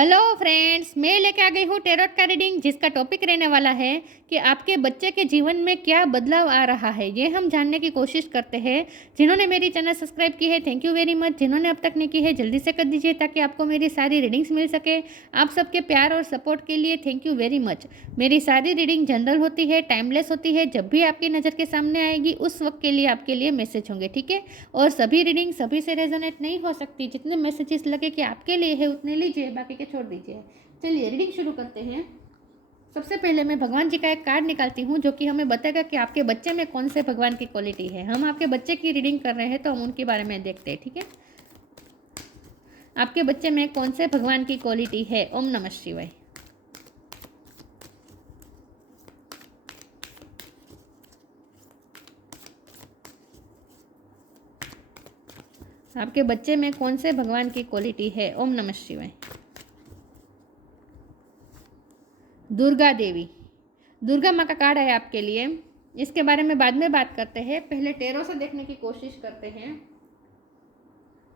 Hello friends, मैं लेके आ गई हूँ टेरोट का रीडिंग, जिसका टॉपिक रहने वाला है कि आपके बच्चे के जीवन में क्या बदलाव आ रहा है। ये हम जानने की कोशिश करते हैं। जिन्होंने मेरी चैनल सब्सक्राइब की है, थैंक यू वेरी मच। जिन्होंने अब तक नहीं की है, जल्दी से कर दीजिए ताकि आपको मेरी सारी रीडिंग्स मिल सके। आप सबके प्यार और सपोर्ट के लिए थैंक यू वेरी मच। मेरी सारी रीडिंग जनरल होती है, टाइमलेस होती है। जब भी आपकी नज़र के सामने आएगी उस वक्त के लिए आपके लिए मैसेज होंगे, ठीक है। और सभी रीडिंग सभी से रेजोनेट नहीं हो सकती। जितने मैसेजेस लगे कि आपके लिए है उतने लीजिए, बाकी के छोड़ दीजिए। चलिए रीडिंग शुरू करते हैं। सबसे पहले मैं भगवान जी का एक कार्ड निकालती हूँ जो कि हमें बताएगा कि आपके बच्चे में कौन से भगवान की क्वालिटी है। हम आपके बच्चे की रीडिंग कर रहे हैं तो हम उनके बारे में देखते हैं, ठीक है। आपके बच्चे में कौन से भगवान की क्वालिटी है। ओम नमः शिवाय। आपके बच्चे में कौन से भगवान की क्वालिटी है। ओम नमः शिवाय। दुर्गा देवी, दुर्गा माँ का कार्ड है आपके लिए। इसके बारे में बाद में बात करते हैं, पहले टेरो से देखने की कोशिश करते हैं।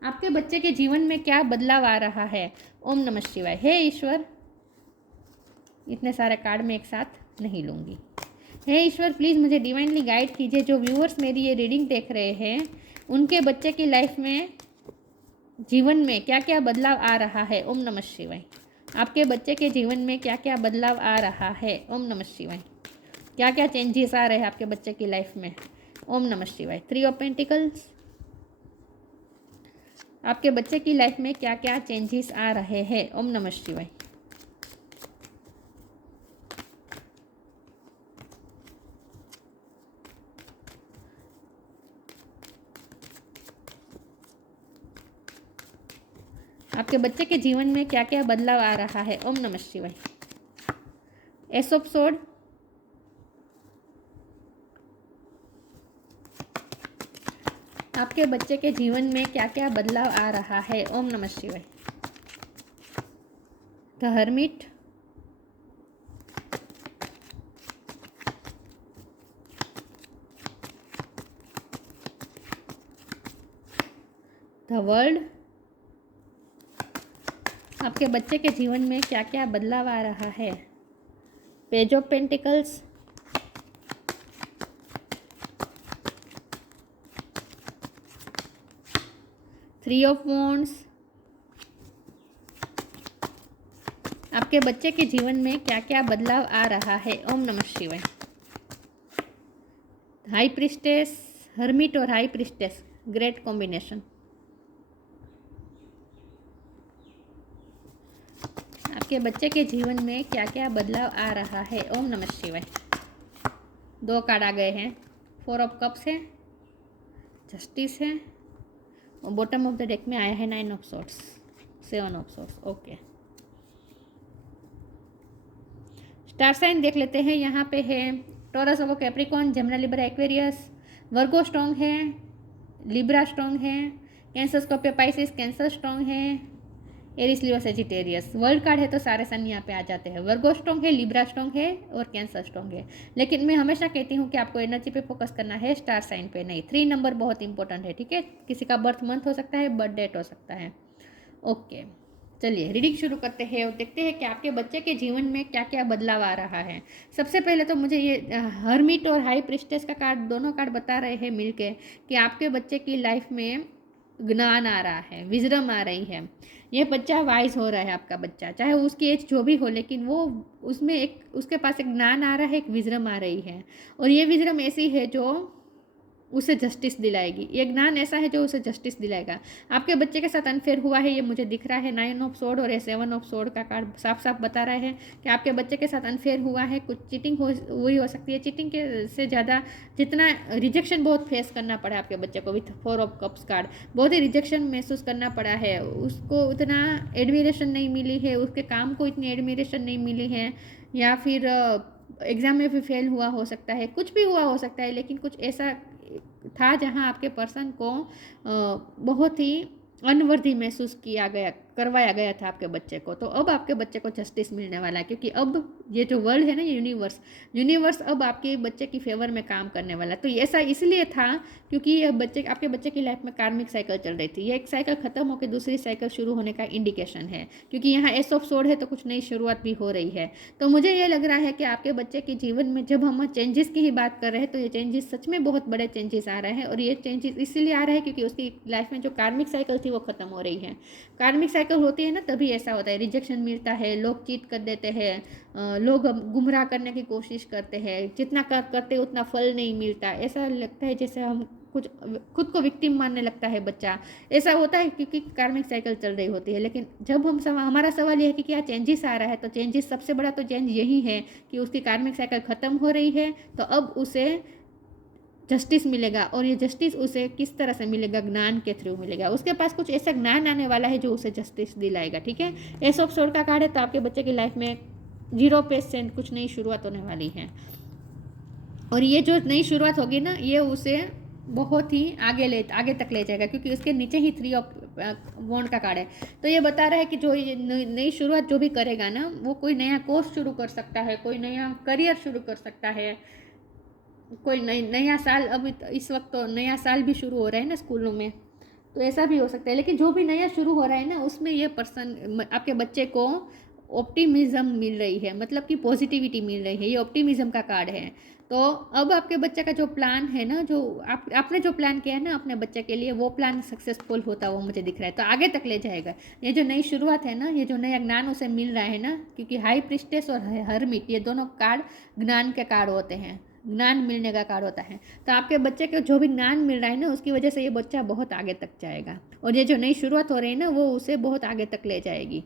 आपके बच्चे के जीवन में क्या बदलाव आ रहा है। ओम नमः शिवाय। हे ईश्वर, इतने सारे कार्ड में एक साथ नहीं लूँगी। हे ईश्वर, प्लीज़ मुझे डिवाइनली गाइड कीजिए। जो व्यूअर्स मेरी ये रीडिंग देख रहे हैं, उनके बच्चे की लाइफ में जीवन में क्या क्या बदलाव आ रहा है। ओम नमः शिवाय। आपके बच्चे के जीवन में क्या क्या बदलाव आ रहा है। ओम नमः शिवाय। क्या क्या चेंजेस आ रहे हैं आपके बच्चे की लाइफ में। ओम नमः शिवाय। 3 ऑफ पेंटिकल्स। आपके बच्चे की लाइफ में क्या क्या चेंजेस आ रहे हैं। ओम नमः शिवाय। आपके बच्चे के जीवन में क्या क्या बदलाव आ रहा है। ओम नमः शिवाय। S of sword. आपके बच्चे के जीवन में क्या क्या बदलाव आ रहा है। ओम नमः शिवाय। The hermit. The world. आपके बच्चे के जीवन में क्या क्या बदलाव आ रहा है। Page of pentacles. Three of wands. आपके बच्चे के जीवन में क्या क्या बदलाव आ रहा है। ओम नमः शिवाय। हाई प्रिस्टेस, हर्मिट और हाई प्रिस्टेस, ग्रेट कॉम्बिनेशन। आपके बच्चे के जीवन में क्या क्या बदलाव आ रहा है। ओम नमः शिवाय। 2 कार्ड आ गए हैं। 4 ऑफ कप्स है, जस्टिस है, और बॉटम ऑफ द डेक में आया है 9 of swords, 7 of swords. Okay, star sign देख लेते हैं। यहाँ पे है Taurus, Virgo, Capricorn, Gemini, Libra, Aquarius. Virgo strong है, लिब्रा स्ट्रॉन्ग है, Cancer, Scorpio, Pisces, Cancer strong है, Aries, Leo, Sagittarius. World card है तो सारे सन यहाँ पे आ जाते हैं। वर्गो स्ट्रॉन्ग है, लिब्रा स्ट्रॉन्ग है और कैंसर स्ट्रॉन्ग है। लेकिन मैं हमेशा कहती हूँ कि आपको एनर्जी पे फोकस करना है, स्टार साइन पे नहीं। 3 नंबर बहुत इंपॉर्टेंट है, ठीक है। किसी का बर्थ मंथ हो सकता है, बर्थ डेट हो सकता है। ओके, चलिए रीडिंग शुरू करते हैं और देखते हैं कि आपके बच्चे के जीवन में क्या क्या बदलाव आ रहा है। सबसे पहले तो मुझे ये हर्मिट और हाई प्रिस्टेस का कार्ड, दोनों कार्ड बता रहे हैं मिलके कि आपके बच्चे की लाइफ में ज्ञान आ रहा है, विजडम आ रही है। ये बच्चा वाइज हो रहा है आपका बच्चा, चाहे उसकी एज जो भी हो, लेकिन वो उसमें एक उसके पास एक ज्ञान आ रहा है, एक विजडम आ रही है। और ये विजडम ऐसी है जो उसे जस्टिस दिलाएगी। ये ज्ञान ऐसा है जो उसे जस्टिस दिलाएगा। आपके बच्चे के साथ अनफेयर हुआ है, ये मुझे दिख रहा है। 9 ऑफ सोर्ड और ये 7 ऑफ सोर्ड का कार्ड साफ साफ बता रहे हैं कि आपके बच्चे के साथ अनफेयर हुआ है। कुछ चीटिंग हुई हो सकती है। चीटिंग के से ज़्यादा जितना रिजेक्शन बहुत फेस करना पड़ा आपके बच्चे को विथ 4 ऑफ कप्स कार्ड, बहुत ही रिजेक्शन महसूस करना पड़ा है। उसको उतना एडमिरेशन नहीं मिली है, उसके काम को इतनी एडमिरेशन नहीं मिली है, या फिर एग्ज़ाम में भी फेल हुआ हो सकता है, कुछ भी हुआ हो सकता है। लेकिन कुछ ऐसा था जहां आपके पर्सन को बहुत ही अनवर्दी महसूस किया गया, करवाया गया था आपके बच्चे को, तो अब आपके बच्चे को जस्टिस मिलने वाला है, क्योंकि अब ये जो वर्ल्ड है ना, ये यूनिवर्स अब आपके बच्चे की फेवर में काम करने वाला है। तो ऐसा इसलिए था क्योंकि ये आपके बच्चे की लाइफ में कार्मिक साइकिल चल रही थी। ये एक साइकिल खत्म होकर दूसरी साइकिल शुरू होने का इंडिकेशन है, क्योंकि यहाँ एस ऑफ सोर्ड है, तो कुछ नई शुरुआत भी हो रही है। तो मुझे ये लग रहा है कि आपके बच्चे के जीवन में जब हम चेंजेस की ही बात कर रहे हैं, तो ये चेंजेस सच में बहुत बड़े चेंजेस आ रहे हैं। और ये चेंजेस इसलिए आ रहे हैं क्योंकि उसकी लाइफ में जो कार्मिक साइकिल थी वो खत्म हो रही है। कार्मिक साइकिल होती है ना, तभी ऐसा होता है, रिजेक्शन मिलता है, लोग चीट कर देते हैं, लोग गुमराह करने की कोशिश करते हैं, जितना करते उतना फल नहीं मिलता। ऐसा लगता है जैसे हम कुछ खुद को विक्टिम मानने लगता है बच्चा। ऐसा होता है क्योंकि कार्मिक साइकिल चल रही होती है। लेकिन जब हमारा सवाल यह है कि क्या चेंजेस आ रहा है, तो चेंजेस, सबसे बड़ा तो चेंज यही है कि उसकी कार्मिक साइकिल ख़त्म हो रही है। तो अब उसे जस्टिस मिलेगा, और ये जस्टिस उसे किस तरह से मिलेगा? ज्ञान के थ्रू मिलेगा। उसके पास कुछ ऐसा ज्ञान आने वाला है जो उसे जस्टिस दिलाएगा। ठीक है, एस ऑफ सोर्ड का कार्ड है, तो आपके बच्चे की लाइफ में 0% कुछ नई शुरुआत होने वाली है। और ये जो नई शुरुआत होगी ना, ये उसे बहुत ही आगे तक ले जाएगा, क्योंकि उसके नीचे ही 3 ऑफ वॉन्ड का कार्ड है। तो ये बता रहा है कि जो ये नई शुरुआत जो भी करेगा ना, वो कोई नया कोर्स शुरू कर सकता है, कोई नया करियर शुरू कर सकता है, कोई नया साल, अब इस वक्त तो नया साल भी शुरू हो रहा है ना स्कूलों में, तो ऐसा भी हो सकता है। लेकिन जो भी नया शुरू हो रहा है ना, उसमें ये पर्सन, आपके बच्चे को ऑप्टिमिज्म मिल रही है, मतलब कि पॉजिटिविटी मिल रही है। ये ऑप्टिमिज्म का कार्ड है। तो अब आपके बच्चे का जो प्लान है ना, जो आपने जो प्लान किया है ना अपने बच्चे के लिए, वो प्लान सक्सेसफुल होता वो मुझे दिख रहा है, तो आगे तक ले जाएगा। ये जो नई शुरुआत है ना, ये जो नया ज्ञान उसे मिल रहा है ना, क्योंकि हाई प्रिस्टेस और हरमिट, ये दोनों कार्ड ज्ञान के कार्ड होते हैं, ज्ञान मिलने का कार्ड होता है। तो आपके बच्चे को जो भी ज्ञान मिल रहा है ना, उसकी वजह से ये बच्चा बहुत आगे तक जाएगा, और ये जो नई शुरुआत हो रही है ना, वो उसे बहुत आगे तक ले जाएगी।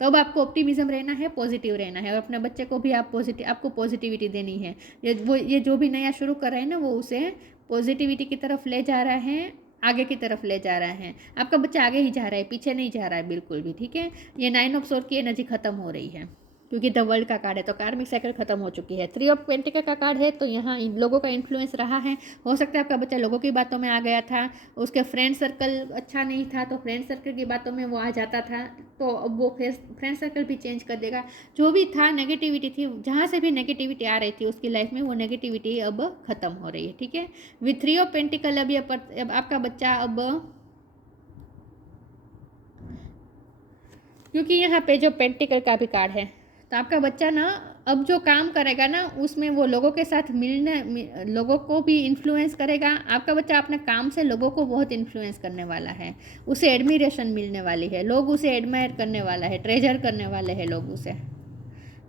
तो अब आपको ऑप्टिमिज्म रहना है, पॉजिटिव रहना है, और अपने बच्चे को भी आपको पॉजिटिविटी देनी है। ये जो भी नया शुरू कर रहे हैं ना, वो उसे पॉजिटिविटी की तरफ ले जा रहा है, आगे की तरफ ले जा रहा है। आपका बच्चा आगे ही जा रहा है, पीछे नहीं जा रहा है बिल्कुल भी। ठीक है, ये 9 ऑफ सोर्ड की एनर्जी खत्म हो रही है, क्योंकि द वर्ल्ड का कार्ड है, तो कार्मिक साइकिल खत्म हो चुकी है। 3 ऑफ पेंटिकल का कार्ड है, तो यहाँ इन लोगों का इन्फ्लुएंस रहा है। हो सकता है आपका बच्चा लोगों की बातों में आ गया था, उसके फ्रेंड सर्कल अच्छा नहीं था, तो फ्रेंड सर्कल की बातों में वो आ जाता था, तो अब वो फ्रेंड सर्कल भी चेंज कर देगा। जो भी था नेगेटिविटी थी, जहाँ से भी नेगेटिविटी आ रही थी उसकी लाइफ में, वो नेगेटिविटी अब खत्म हो रही है। ठीक है, विथ 3 ऑफ पेंटिकल अब आपका बच्चा, अब क्योंकि यहाँ पे जो पेंटिकल का भी कार्ड है, तो आपका बच्चा ना अब जो काम करेगा ना, उसमें वो लोगों के साथ लोगों को भी इन्फ्लुएंस करेगा। आपका बच्चा अपने काम से लोगों को बहुत इन्फ्लुएंस करने वाला है, उसे एडमिरेशन मिलने वाली है, लोग उसे एडमायर करने वाला है, ट्रेजर करने वाले हैं लोग उसे।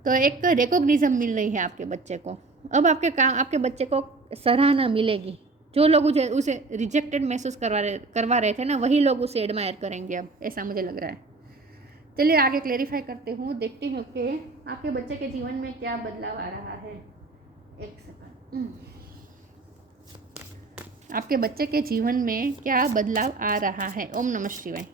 तो एक रिकॉग्निज्म मिल रही है आपके बच्चे को। अब आपके बच्चे को सराहना मिलेगी। जो लोग उसे रिजेक्टेड महसूस करवा रहे थे ना, वही लोग उसे एडमायर करेंगे अब, ऐसा मुझे लग रहा है। चलिए आगे क्लेरिफाई करते हूँ, देखती हूँ कि आपके बच्चे के जीवन में क्या बदलाव आ रहा है। एक सेकंड। आपके बच्चे के जीवन में क्या बदलाव आ रहा है? ओम नमः शिवाय।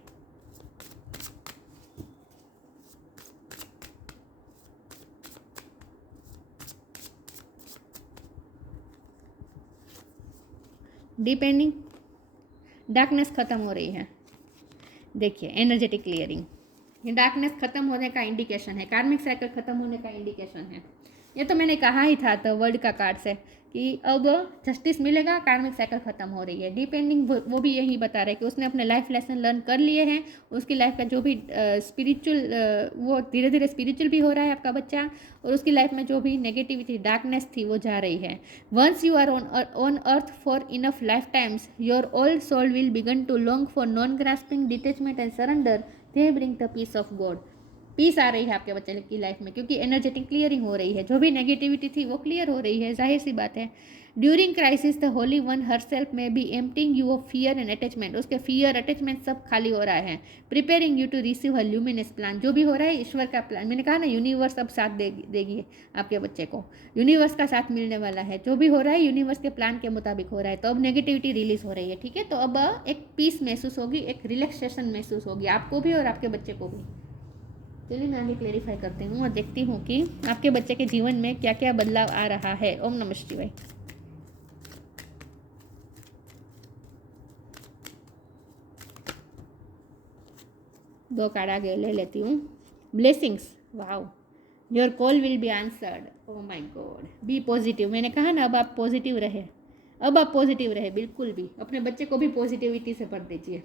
डिपेंडिंग, डार्कनेस खत्म हो रही है। देखिए, एनर्जेटिक क्लियरिंग, ये डार्कनेस खत्म होने का इंडिकेशन है, कार्मिक साइकिल खत्म होने का इंडिकेशन है। ये तो मैंने कहा ही था तो वर्ल्ड का कार्ड से कि अब जस्टिस मिलेगा, कार्मिक साइकिल खत्म हो रही है। डिपेंडिंग, वो भी यही बता रहे हैं कि उसने अपने लाइफ लेसन लर्न कर लिए हैं। उसकी लाइफ का जो भी स्पिरिचुअल, वो धीरे धीरे स्पिरिचुअल भी हो रहा है आपका बच्चा, और उसकी लाइफ में जो भी नेगेटिविटी, डार्कनेस थी, वो जा रही है। Once you are on earth for enough lifetimes, your old soul will begin to long for non grasping, detachment and surrender, they bring the peace of God. Peace आ रही है आपके बच्चे की लाइफ में, क्योंकि एनर्जेटिक क्लियरिंग हो रही है। जो भी नेगेटिविटी थी वो क्लियर हो रही है, जाहिर सी बात है। During crisis the holy one herself में be emptying you of fear and attachment, उसके फियर अटैचमेंट सब खाली हो रहा है। Preparing you to receive her luminous plan, जो भी हो रहा है ईश्वर का प्लान। मैंने कहा ना, यूनिवर्स अब साथ देगी आपके बच्चे को, यूनिवर्स का साथ मिलने वाला है। जो भी हो रहा है यूनिवर्स के प्लान के मुताबिक हो रहा है। तो अब नेगेटिविटी रिलीज हो रही है। ठीक है, तो अब एक पीस महसूस होगी, एक रिलैक्सेशन महसूस होगी, आपको भी और आपके बच्चे को भी। चलिए मैं आगे क्लेरिफाई करती हूँ और देखती हूँ कि आपके बच्चे के जीवन में क्या क्या बदलाव आ रहा है। ओम नमः शिवाय। 2 कार्ड आगे ले लेती हूँ। Blessings, wow, your call will be answered. Oh my god, be positive. मैंने कहा ना, अब आप पॉजिटिव रहे, अब आप पॉजिटिव रहे, बिल्कुल भी अपने बच्चे को भी पॉजिटिविटी से भर दीजिए।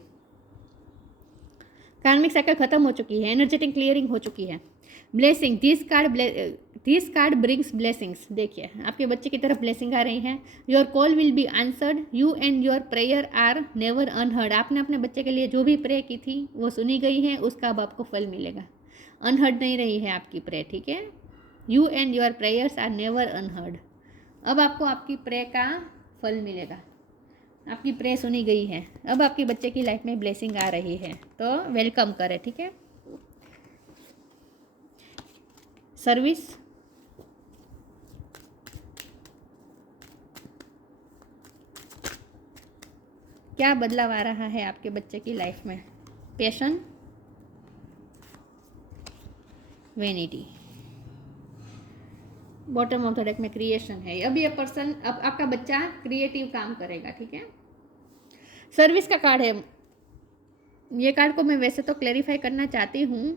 कार्मिक साइकिल खत्म हो चुकी है, एनर्जेटिक क्लियरिंग हो चुकी है। Blessing, this card brings blessings. देखिए आपके बच्चे की तरफ ब्लेसिंग आ रही है। Your call will be answered, you and your prayer are never unheard. आपने अपने बच्चे के लिए जो भी प्रे की थी वो सुनी गई है, उसका अब आपको फल मिलेगा। अनहर्ड नहीं रही है आपकी प्रे, ठीक है। You and your prayers are never unheard. अब आपको आपकी प्रे का फल मिलेगा, आपकी प्रे सुनी गई है। अब आपके बच्चे की लाइफ में ब्लेसिंग आ रही है, तो वेलकम करें, ठीक है। सर्विस, क्या बदलाव आ रहा है आपके बच्चे की लाइफ में? Passion, vanity, bottom of the deck में क्रिएशन है। अब ये पर्सन, अब आपका बच्चा क्रिएटिव काम करेगा, ठीक है। सर्विस का कार्ड है। ये कार्ड को मैं वैसे तो क्लैरिफाई करना चाहती हूँ,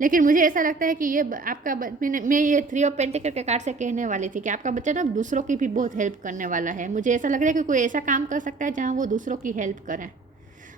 लेकिन मुझे ऐसा लगता है कि ये आपका मैं ये 3 ऑफ पेंटिकल के कार्ड से कहने वाली थी कि आपका बच्चा ना दूसरों की भी बहुत हेल्प करने वाला है। मुझे ऐसा लग रहा है कि कोई ऐसा काम कर सकता है जहाँ वो दूसरों की हेल्प करे।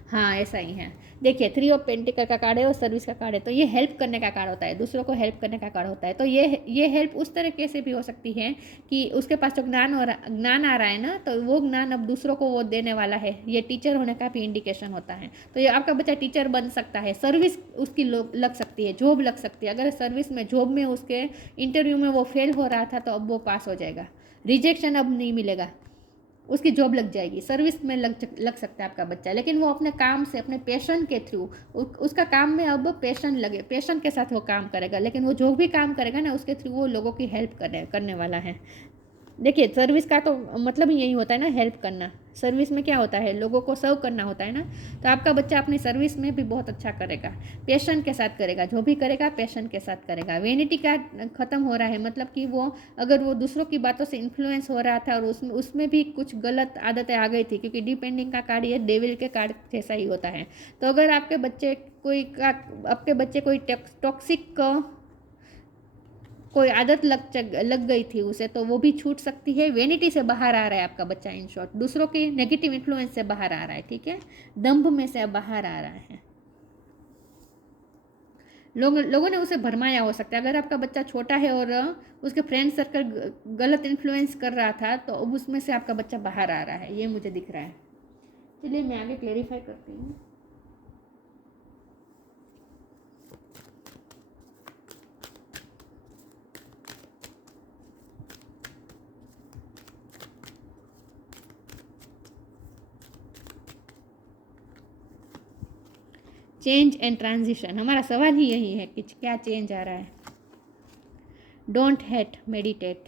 हाँ, ऐसा ही है। देखिए 3 ऑफ पेंटिकल का कार्ड है और सर्विस का कार्ड है, तो ये हेल्प करने का कार्ड होता है, दूसरों को हेल्प करने का कार्ड होता है। तो ये हेल्प उस तरीके से भी हो सकती है कि उसके पास जो ज्ञान आ रहा है ना, तो वो ज्ञान अब दूसरों को वो देने वाला है। ये टीचर होने का भी इंडिकेशन होता है। तो ये आपका बच्चा टीचर बन सकता है, सर्विस उसकी लग सकती है, जॉब लग सकती है। अगर सर्विस में, जॉब में उसके इंटरव्यू में वो फेल हो रहा था, तो अब वो पास हो जाएगा। रिजेक्शन अब नहीं मिलेगा, उसकी जॉब लग जाएगी। सर्विस में लग सकता है आपका बच्चा, लेकिन वो अपने काम से, अपने पैशन के थ्रू, उसका काम में अब पैशन लगे, पैशन के साथ वो काम करेगा। लेकिन वो जो भी काम करेगा ना, उसके थ्रू वो लोगों की हेल्प करने वाला है। देखिए सर्विस का तो मतलब ही यही होता है ना, हेल्प करना। सर्विस में क्या होता है, लोगों को सर्व करना होता है ना। तो आपका बच्चा अपनी सर्विस में भी बहुत अच्छा करेगा, पैशन के साथ करेगा, जो भी करेगा पैशन के साथ करेगा। वेनिटी का ख़त्म हो रहा है, मतलब कि वो, अगर वो दूसरों की बातों से इन्फ्लुएंस हो रहा था और उसमें भी कुछ गलत आदतें आ गई थी, क्योंकि डिपेंडिंग का कार्ड ये डेविल के कार्ड जैसा ही होता है। तो अगर आपके बच्चे कोई टॉक्सिक कोई आदत लग गई थी उसे, तो वो भी छूट सकती है। वेनिटी से बाहर आ रहा है आपका बच्चा, इन शॉर्ट दूसरों की नेगेटिव इन्फ्लुएंस से बाहर आ रहा है, ठीक है। दंभ में से अब बाहर आ रहा है। लोगों ने उसे भरमाया हो सकता है। अगर आपका बच्चा छोटा है और उसके फ्रेंड सर्कल गलत इन्फ्लुएंस कर रहा था, तो अब उसमें से आपका बच्चा बाहर आ रहा है, ये मुझे दिख रहा है। चलिए मैं आगे क्लेरिफाई करती हूँ। चेंज एंड ट्रांजिशन, हमारा सवाल ही यही है कि क्या चेंज आ रहा है। Don't hate, meditate.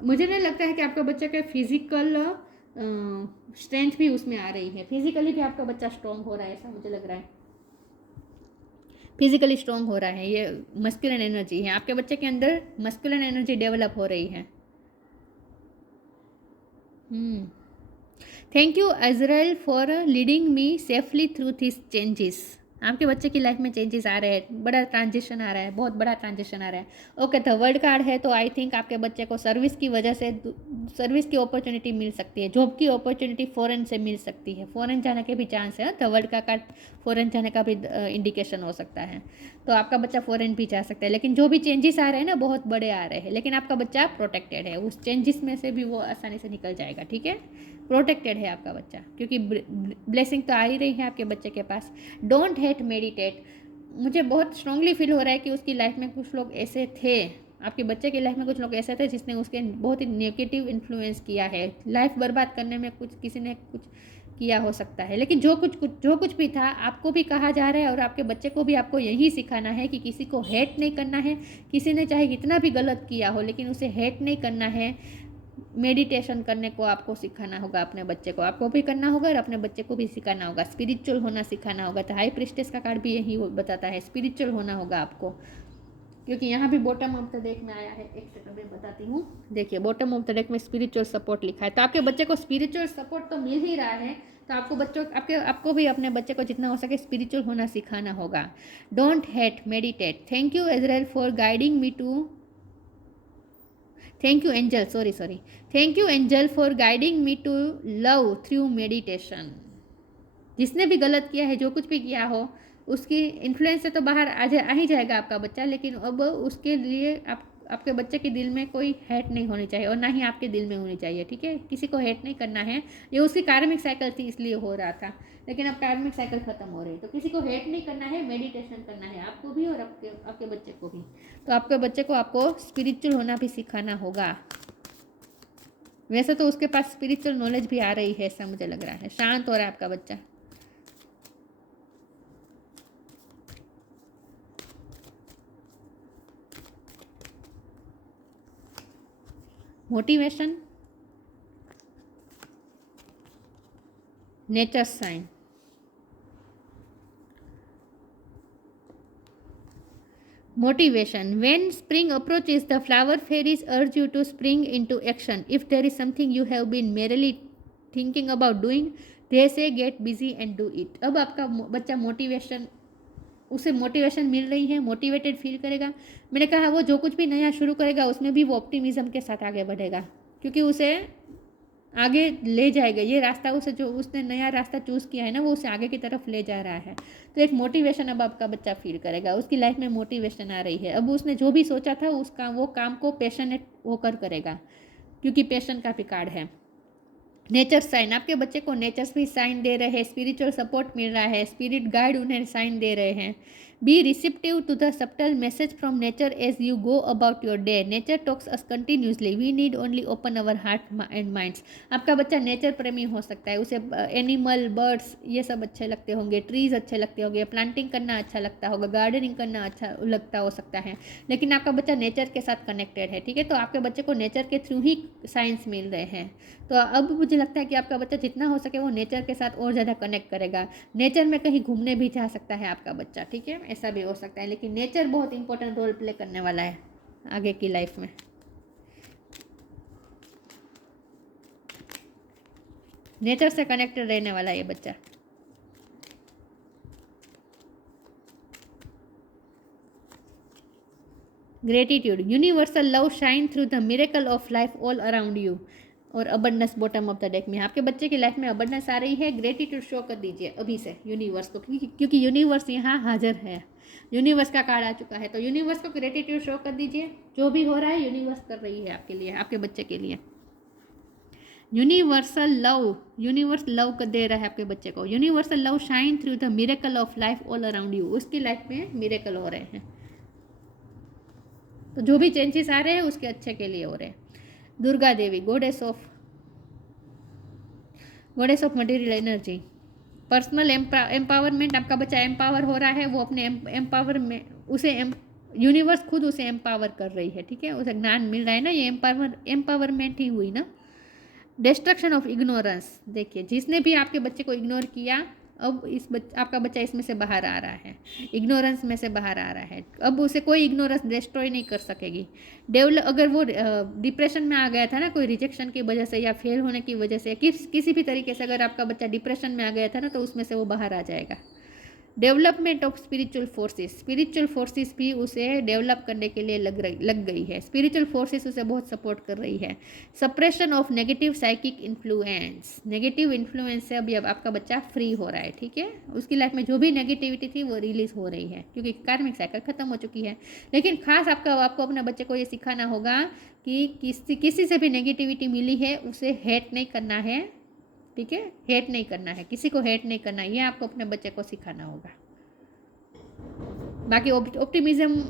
मुझे नहीं लगता है कि आपका बच्चा का फिजिकल स्ट्रेंथ भी उसमें आ रही है। फिजिकली भी आपका बच्चा स्ट्रॉन्ग हो रहा है, ऐसा मुझे लग रहा है। फिजिकली स्ट्रॉन्ग हो रहा है, ये मस्कुलिन एनर्जी है आपके बच्चे के अंदर। मस्कुलिन एनर्जी डेवलप हो रही है। Thank you Azrael for leading me safely through this changes. आपके बच्चे की लाइफ में चेंजेस आ रहे हैं, बड़ा ट्रांजिशन आ रहा है, बहुत बड़ा ट्रांजिशन आ रहा है। ओके, द वर्ल्ड कार्ड है, तो आई थिंक आपके बच्चे को सर्विस की वजह से सर्विस की अपॉर्चुनिटी मिल सकती है, जॉब की अपॉर्चुनिटी फॉरेन से मिल सकती है। फॉरेन जाने के भी चांस है। द वर्ल्ड का कार्ड फॉरेन जाने का भी इंडिकेशन हो सकता है, तो आपका बच्चा फॉरेन भी जा सकता है। लेकिन जो भी चेंजेस आ रहे हैं ना, बहुत बड़े आ रहे हैं, लेकिन आपका बच्चा प्रोटेक्टेड है। उस चेंजेस में से भी वो आसानी से निकल जाएगा, ठीक है। प्रोटेक्टेड है आपका बच्चा, क्योंकि ब्लेसिंग तो आ ही रही है आपके बच्चे के पास। Don't hate, meditate. मुझे बहुत स्ट्रांगली फील हो रहा है कि उसकी लाइफ में कुछ लोग ऐसे थे, आपके बच्चे की लाइफ में कुछ लोग ऐसे थे जिसने उसके बहुत ही नेगेटिव इन्फ्लुएंस किया है। लाइफ बर्बाद करने में किसी ने कुछ किया हो सकता है। लेकिन जो कुछ भी था, आपको भी कहा जा रहा है और आपके बच्चे को भी आपको यही सिखाना है कि किसी को हेट नहीं करना है। किसी ने चाहे कितना भी गलत किया हो, लेकिन उसे हेट नहीं करना है। मेडिटेशन करने को आपको सिखाना होगा अपने बच्चे को, आपको भी करना होगा और अपने बच्चे को भी सिखाना होगा। स्पिरिचुअल होना सिखाना होगा। तो हाई प्रिस्टेस का कार्ड भी यही बताता है, स्पिरिचुअल होना होगा आपको, क्योंकि यहाँ भी बॉटम ऑफ द डेक में आया है। एक सेकंड में बताती हूँ। देखिए बॉटम ऑफ द डेक में स्पिरिचुअल सपोर्ट लिखा है, तो आपके बच्चे को स्पिरिचुअल सपोर्ट तो मिल ही रहा है, तो आपको भी अपने बच्चे को जितना हो सके स्पिरिचुअल होना सिखाना होगा। Don't hate, meditate. Thank you Israel for guiding me to, thank you angel, sorry, thank you angel for guiding me to love through meditation. जिसने भी गलत किया है, जो कुछ भी किया हो, उसकी इन्फ्लुएंस से तो बाहर आ ही जाएगा आपका बच्चा, लेकिन अब उसके लिए आपके बच्चे के दिल में कोई हेट नहीं होनी चाहिए और ना ही आपके दिल में होनी चाहिए, ठीक है। किसी को हेट नहीं करना है। ये उसकी कार्मिक साइकिल थी इसलिए हो रहा था, लेकिन अब कार्मिक साइकिल खत्म हो रही है, तो किसी को हेट नहीं करना है, मेडिटेशन करना है आपको भी और आपके बच्चे को भी। तो आपके बच्चे को आपको स्पिरिचुअल होना भी सिखाना होगा। वैसे तो उसके पास स्पिरिचुअल नॉलेज भी आ रही है, ऐसा मुझे लग रहा है। शांत हो रहा है आपका बच्चा। Motivation, nature sign, motivation. When spring approaches, the flower fairies urge you to spring into action. If there is something you have been merely thinking about doing, they say get busy and do it. अब आपका बच्चा उसे motivation मिल रही है, motivated feel करेगा। मैंने कहा वो जो कुछ भी नया शुरू करेगा उसमें भी वो ऑप्टिमिज्म के साथ आगे बढ़ेगा, क्योंकि उसे आगे ले जाएगा। ये रास्ता जो उसने नया रास्ता चूज़ किया है ना, वो उसे आगे की तरफ ले जा रहा है। तो एक मोटिवेशन अब आपका बच्चा फील करेगा, उसकी लाइफ में मोटिवेशन आ रही है। अब उसने जो भी सोचा था वो काम को पैशनेट होकर करेगा, क्योंकि पैशन का भी कार्ड है। नेचर साइन, आपके बच्चे को नेचर्स भी साइन दे रहे हैं, स्पिरिचुअल सपोर्ट मिल रहा है, स्पिरिट गाइड उन्हें साइन दे रहे हैं। Be receptive to the subtle message from nature as you go about your day. Nature talks us continuously, we need only open our heart and minds. आपका बच्चा nature प्रेमी हो सकता है, उसे एनिमल, बर्ड्स ये सब अच्छे लगते होंगे, ट्रीज अच्छे लगते होंगे, प्लांटिंग करना अच्छा लगता होगा, गार्डनिंग करना अच्छा लगता हो सकता है, लेकिन आपका बच्चा नेचर के साथ कनेक्टेड है, ठीक है। तो आपके बच्चे को नेचर के थ्रू ही साइंस मिल रहे हैं। तो अब मुझे लगता है कि आपका बच्चा जितना हो सके वो नेचर के साथ और ज़्यादा कनेक्ट करेगा। नेचर में कहीं घूमने भी जा सकता है आपका बच्चा, ठीक है, ऐसा भी हो सकता है। लेकिन नेचर बहुत इंपॉर्टेंट रोल प्ले करने वाला है आगे की लाइफ में। नेचर से कनेक्टेड रहने वाला है ये बच्चा। Gratitude, universal love shine through the miracle of life all around you. और abundance bottom of the deck में आपके बच्चे की लाइफ में अबंडेंस आ रही है। ग्रेटिट्यूड शो कर दीजिए अभी से यूनिवर्स को, क्योंकि यूनिवर्स यहाँ हाजिर है, यूनिवर्स का कार्ड आ चुका है। तो यूनिवर्स को ग्रेटिट्यूड शो कर दीजिए, जो भी हो रहा है यूनिवर्स कर रही है आपके लिए, आपके बच्चे के लिए। यूनिवर्सल यूनिवर्स लव कर दे रहा है आपके बच्चे को। Universal love shine through the miracle of life all around you. उसकी लाइफ में मिरेकल हो रहे हैं, तो जो भी चेंजेस आ रहे हैं उसके अच्छे के लिए हो रहे हैं। Durga Devi, goddess of material energy, personal empowerment. आपका बच्चा एम्पावर हो रहा है, वो अपने एम्पावर में यूनिवर्स खुद उसे एम्पावर कर रही है, ठीक है, उसे ज्ञान मिल रहा है ना, ये एम्पावरमेंट ही हुई ना। डिस्ट्रक्शन ऑफ इग्नोरेंस, देखिए जिसने भी आपके बच्चे को इग्नोर किया, अब आपका बच्चा इसमें से बाहर आ रहा है, इग्नोरेंस में से बाहर आ रहा है। अब उसे कोई इग्नोरेंस डिस्ट्रॉय नहीं कर सकेगी। अगर वो डिप्रेशन में आ गया था ना, कोई रिजेक्शन की वजह से या फेल होने की वजह से, किसी भी तरीके से अगर आपका बच्चा डिप्रेशन में आ गया था ना, तो उसमें से वो बाहर आ जाएगा। डेवलपमेंट ऑफ स्पिरिचुअल फोर्सेस भी उसे डेवलप करने के लिए लग गई है। स्पिरिचुअल फोर्सेस उसे बहुत सपोर्ट कर रही है। Suppression of negative psychic influence से अभी अब आपका बच्चा फ्री हो रहा है, ठीक है। उसकी लाइफ में जो भी नेगेटिविटी थी वो रिलीज हो रही है, क्योंकि कार्मिक साइकिल खत्म हो चुकी है। लेकिन खास आपको अपने बच्चे को ये सिखाना होगा कि किसी से भी नेगेटिविटी मिली है उसे हेट नहीं करना है, ठीक है, हेट नहीं करना है, किसी को हेट नहीं करना है, ये आपको अपने बच्चे को सिखाना होगा। बाकी ऑप्टिमिज्म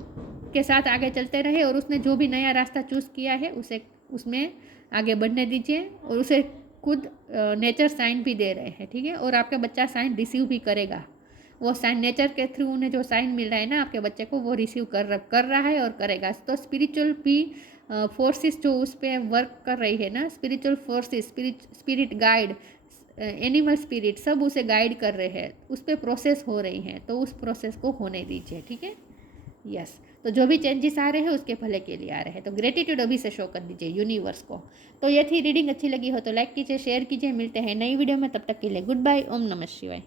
के साथ आगे चलते रहे और उसने जो भी नया रास्ता चूज़ किया है उसे उसमें आगे बढ़ने दीजिए, और उसे खुद नेचर साइन भी दे रहे हैं, ठीक है। और आपका बच्चा साइन रिसीव भी करेगा, वो साइन नेचर के थ्रू उन्हें जो साइन मिल रहा है ना आपके बच्चे को, वो रिसीव कर रहा है और करेगा। तो स्पिरिचुअल भी फोर्सेस जो उस पर वर्क कर रही है ना, spiritual forces, spirit guide, animal spirit, सब उसे गाइड कर रहे हैं, उस पर प्रोसेस हो रही हैं, तो उस प्रोसेस को होने दीजिए, ठीक है। यस, तो जो भी चेंजेस आ रहे हैं उसके भले के लिए आ रहे हैं, तो ग्रेटिट्यूड अभी से शो कर दीजिए यूनिवर्स को। तो ये थी रीडिंग, अच्छी लगी हो तो लाइक कीजिए, शेयर कीजिए। मिलते हैं नई वीडियो में, तब तक के लिए गुड बाय। ओम नमः शिवाय।